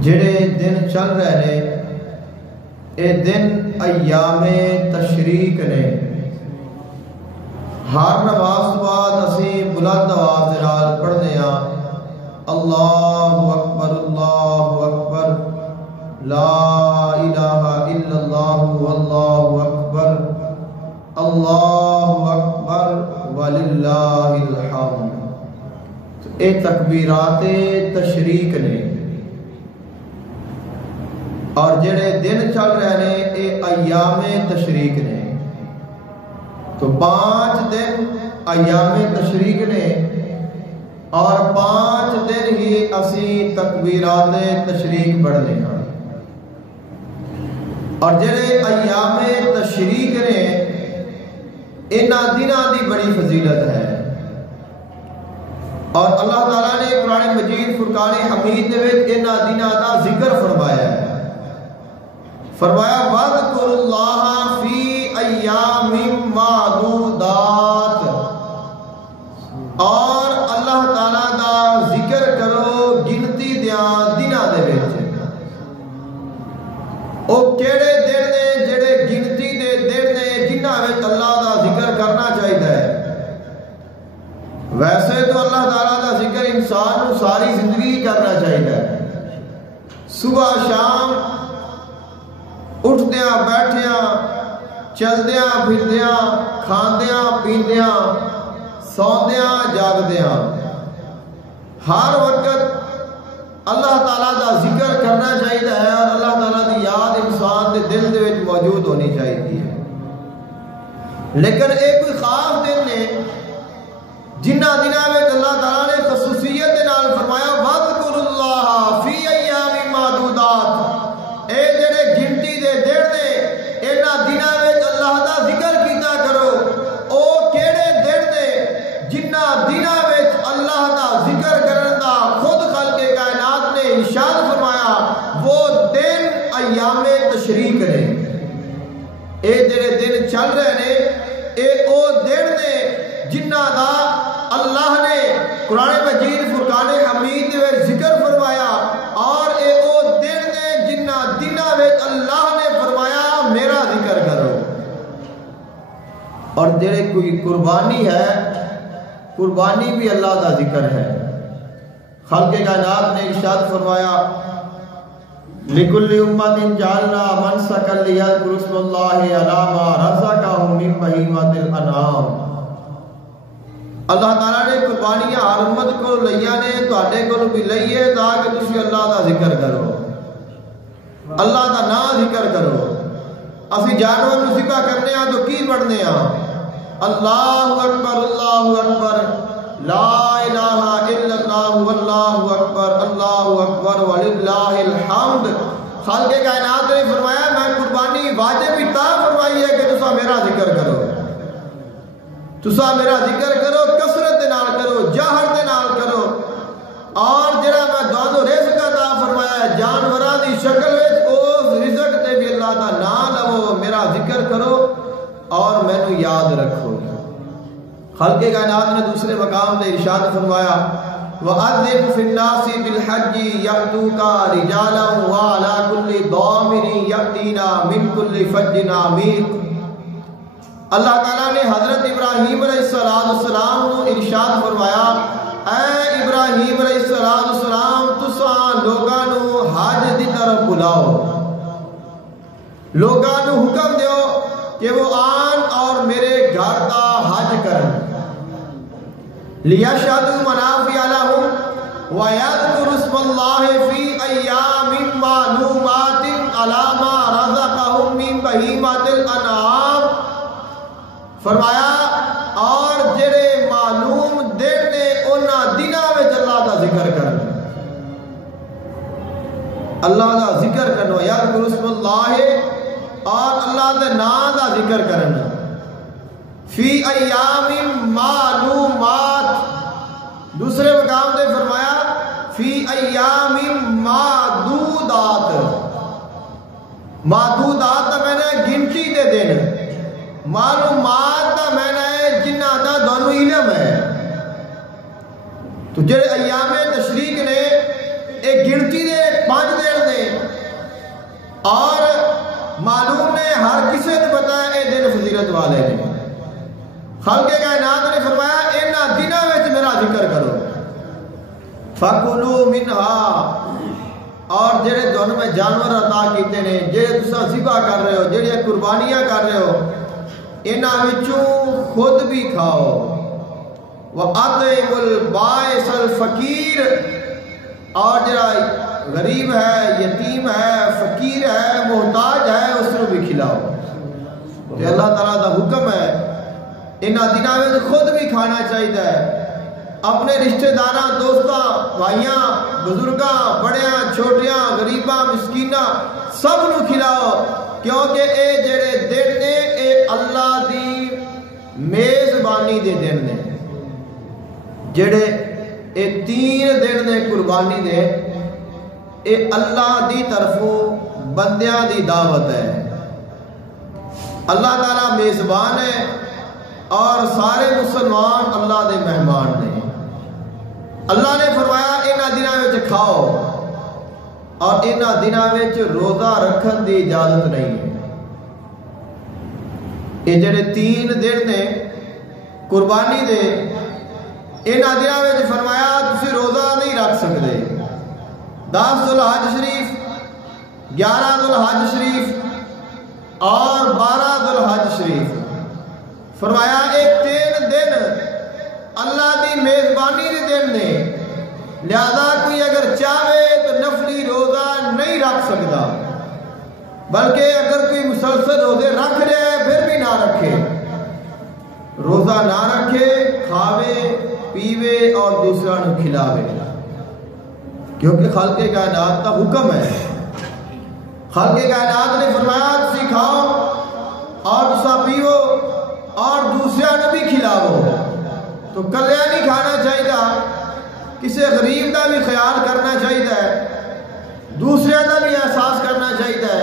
جڑے دن چل رہے نے اے دن ایام تشریق نے. ہر نماز تو بعد اسی بلند آواز دے نال پڑھنے ہاں اللہ اکبر لا الہ الا اللہ واللہ اکبر وللہ الحمد. اے تکبیرات تشریق نے اور جڑے دن چل رہے نے اے ایام تشریق نے. تو 5 دن ایام تشریق نے اور 5 دن ہی اسی تکبیرات تشریق پڑھنے ہیں. اور جڑے ایام تشریق نے انہاں دنوں دی بڑی فضیلت ہے اور اللہ تعالیٰ نے قرآن مجید فرقان حمید دے وچ انہاں دنوں دا ذکر فرمایا ہے. فرمایا وَاذْكُرُوا اللَّهَ فِي أَيَّامٍ مَّعْدُودَاتٍ، اور اللہ تعالیٰ دا ذکر کرو گنتی دیاں دنوں دے وچ. او کیڑے دن نے جڑے گنتی دے دن نے جنہاں وچ اللہ دا ذکر کرنا چاہیے. ویسے تو اللہ تعالیٰ دا ذکر انسان کو ساری زندگی کرنا چاہیے، صبح شام اٹھدیاں بیٹھدیاں چلدیاں پھردیاں کھاندیاں پیندیاں سوندیاں جاگدیاں ہر وقت اللہ تعالیٰ دا ذکر کرنا چاہیے ہے اور اللہ تعالیٰ دی یاد انسان دے دل دے وچ موجود ہونی چاہیے. لیکن ایک کوئی خاص دن نے جنہ دنوں میں اللہ تعالیٰ نے خصوصیت دے نال فرمایا وَاذْكُرُوا اللَّهَ فِي أَيَّامٍ مَّعْدُودَاتٍ. اے جڑے گنتی دے دن نے انہاں دنوں میں اللہ دا ذکر کیتا کرو. او کیڑے دن نے جنہ دنوں میں اللہ دا ذکر کرن دا خود خالق کائنات نے ارشاد فرمایا وہ دن ایام تشریق نے. اے جڑے دن چل رہے نے اے او دن نے جنہ دا اللہ نے قرآن مجید فرقان حمید دے ذکر فرمایا اور اے او دن نے جنہ دنوں میں اللہ نے فرمایا میرا ذکر کرو. اور جڑے کوئی قربانی ہے قربانی بھی اللہ دا ذکر ہے. خالق کائنات نے ارشاد فرمایا لِكُلِّ أُمَّةٍ جَعَلْنَا مَنسَكًا لِيَذْكُرُوا اسْمَ اللَّهِ عَلَىٰ مَا رَزَقَهُم مِّن بَهِيمَةِ الْأَنْعَامِ. اللہ تعالیٰ نے قربانیاں ہر امت کو لئیاں نے تواڈے کول بھی لئیے تاکہ تسی اللہ دا ذکر کرو اللہ دا نام ذکر کرو. اسی جانور نوں ذبح کرنے ہاں تو کی پڑھنے ہاں اللہ اکبر لا الہ الا اللہ واللہ اکبر وللہ الحمد. خالق کائنات نے فرمایا میں قربانی واجب ہی تا فرمائی ہے کہ تسا میرا ذکر کرو. تسا میرا ذکر کرو کثرت دے نال کرو جہر دے نال کرو. اور جڑا میں دعا رزق عطا فرمایا ہے جانوراں دی شکل وچ اس رزق تے بھی اللہ دا نام لو میرا ذکر کرو اور مینوں یاد رکھو. خالق کائنات نے دوسرے مقام تے ارشاد فرمایا وَأَذِّنْ فِي النَّاسِ بِالْحَجِّ يَأْتُوكَ رِجَالًا وَعَلَىٰ كُلِّ ضَامِرٍ يَأْتِينَ مِنْ كُلِّ فَجٍّ عَمِيقٍ. اللہ تعالیٰ نے حضرت ابراہیم علیہ السلام کو ارشاد فرمایا اے ابراہیم علیہ السلام تساں لوگاں نو حج دی طرف بلاؤ. لوگاں نو حکم دیو کہ وہ آن اور میرے گھر دا حج کرن لِيَشْهَدُوا مَنَافِعَ لَهُمْ وَيَذْكُرُوا اسْمَ اللَّهِ فِي أَيَّامٍ مَّعْلُومَاتٍ عَلَىٰ مَا رَزَقَهُم مِّن بَهِيمَةِ الْأَنْعَامِ. فرمایا اور جڑے معلوم دن نے انہاں دنوں وچ اللہ دا ذکر کرنا اللہ دا ذکر کرنا یذکر اسم اللہ اور اللہ دے نام دا ذکر کرنا فی ایام معلومات. دوسرے مقام تے فرمایا فی ایام معدودات. معدودات دا میں نے گنتی دے دن معلومات دا میں نے جنہ دا دونوں علم ہے. تو جڑے ایام تشریق نے ایک گنتی دے 5 دن اور معلوم نے ہر کسی نے بتایا اے دن فضیلت والے نے. خالق کائنات نے فرمایا انہاں دنوں وچ میرا ذکر کرو. فَكُلُوا مِنْهَا اور جڑے دن میں جانور عطا کیتے نے جڑے تساں ذبح کر رہے ہو جڑے قربانیاں کر رہے ہو انہاں وچوں خود بھی کھاؤ. وَأَطْعِمُوا الْبَائِسَ الْفَقِيرَ اور جڑا غریب ہے یتیم ہے فقیر ہے محتاج ہے اس کو بھی کھلاؤ. کہ اللہ تعالیٰ دا حکم ہے انہاں دنوں میں خود بھی کھانا چاہیے اپنے رشتہ داراں دوستاں بھائیاں بزرگاں بڑیاں چھوٹیاں غریباں مسکیناں سب نو کھلاؤ کیونکہ اے جڑے دن نے اے اللہ دی میزبانی دے دن نے. جڑے اے 3 دن نے قربانی دے اے اللہ دی طرفوں بندیاں دی دعوت ہے. اللہ تعالیٰ میزبان ہے اور سارے مسلمان اللہ دے مہمان نے. اللہ نے فرمایا انہاں دنوں وچ کھاؤ اور انہاں دنوں وچ روزہ رکھن دی اجازت نہیں ہے. یہ جڑے 3 دن نے قربانی دے انہاں دنوں وچ فرمایا تسی روزہ نہیں رکھ سکتے. 10 ذو الحج شریف 11 ذو الحج شریف اور 12 ذو الحج شریف فرمایا ایک 3 دن اللہ دی میزبانی کے دن نے لہذا کوئی اگر چاہے تو نفلی روزہ نہیں رکھ سکتا بلکہ اگر کوئی مسلسل روزے رکھ رہے ہیں پھر بھی نہ رکھے. روزہ نہ رکھے کھاوے پیوے اور دوسرا نو کھلاوے کیونکہ خالق کائنات کا حکم ہے. خالق کائنات نے فرمایا تسی کھاؤ اور تسا پیو اور دوسرا نو بھی کھلاو. تو کلیا نہیں کھانا چاہیے کسی غریب کا بھی خیال کرنا چاہیے دوسرے کا بھی احساس کرنا چاہیے.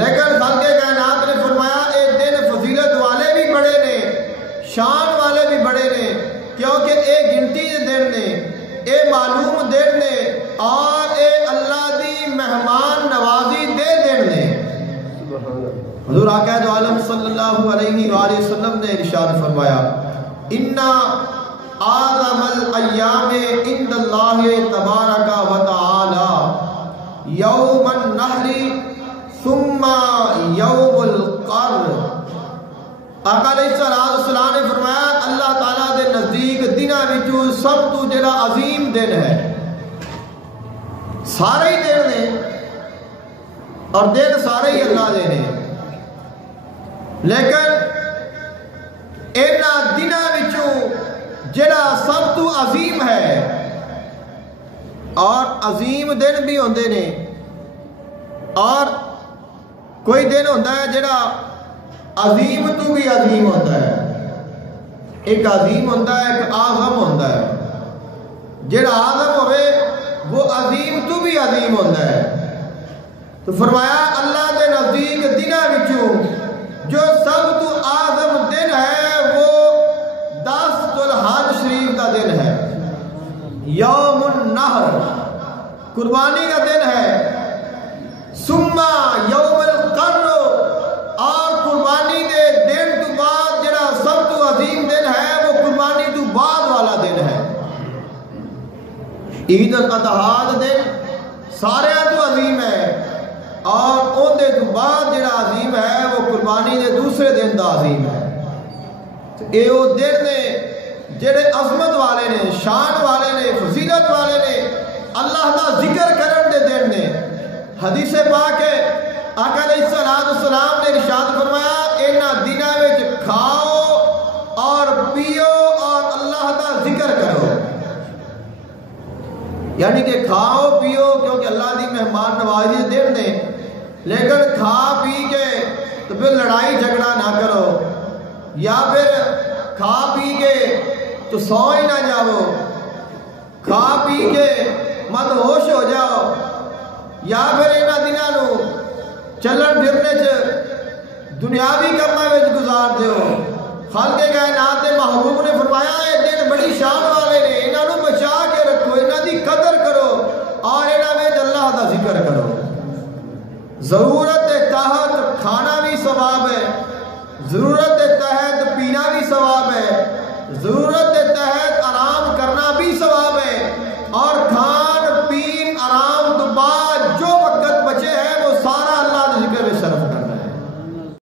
لیکن خالق کائنات نے فرمایا اے دن فضیلت والے بھی بڑے نے شان والے بھی بڑے نے کیونکہ اے گنتی دے دن نے اے معلوم دن نے اور اے اللہ دی مہمان نوازی دے دن نے. حضور آقا دو عالم صلی اللہ علیہ وآلہ وسلم نے ارشاد فرمایا اِنَّا اعظم الایام عند اللہ تبارک و تعالی یوم النحر ثم یوم القر. آقا علیہ السلام نے فرمایا اللہ تعالیٰ دے نزدیک دنوں وچوں سب تو جڑا عظیم دن ہے سارے ہی دن نے اور دن سارے ہی اللہ دے نے لیکن انہاں دنوں وچوں جڑا سب تو عظیم ہے اور عظیم دن بھی ہوندے نے اور کوئی دن ہوتا ہے جڑا عظیم تو بھی عظیم ہوتا ہے. ایک عظیم ہوتا ہے ایک اعظم ہوتا ہے. جڑا اعظم ہوئے وہ عظیم تو بھی عظیم ہوتا ہے. تو فرمایا اللہ دے نزدیک دنوں وچوں جو سب تو اعظم دن ہے وہ 10 ذو الحج شریف کا دن ہے. یوم النحر قربانی کا دن ہے. ثم یوم القر اور قربانی دے دن تو بعد جڑا سب تو عظیم دن ہے وہ قربانی تو بعد والا دن ہے. عید الاضحیٰ کا دن سارے تو عظیم ہے اور ان دے تو بعد جڑا عظیم ہے وہ قربانی دے دوسرے دن دا عظیم ہے. اے وہ دن نے جڑے عظمت والے نے شان والے نے فضیلت والے نے اللہ دا ذکر کرن دے دن نے. حدیث پاک ہے آقا علیہ السلام نے ارشاد فرمایا انہاں دنوں وچ کھاؤ اور پیو اور اللہ دا ذکر کرو. یعنی کہ کھاؤ پیو کیونکہ اللہ دی مہمان نوازی دن نے لیکن کھا پی کے تو پھر لڑائی جھگڑا نہ کرو یا پھر کھا پی کے تو سو ہی نہ جاؤ کھا پی کے مت ہوش ہو جاؤ یا پھر انہاں دنوں نو چلن پھرنے چ دنیاوی کاماں وچ گزار دیو. خالق کائنات دے محبوب نے فرمایا اے دن بڑی شان والے نے انہاں نو بچا کے رکھو انہاں دی قدر کرو اور انہاں وچ اللہ دا ذکر کرو. ضرورت کے تحت کھانا بھی ثواب ہے، ضرورت کے تحت پینا بھی ثواب ہے، ضرورت کے تحت آرام کرنا بھی ثواب ہے، اور کھان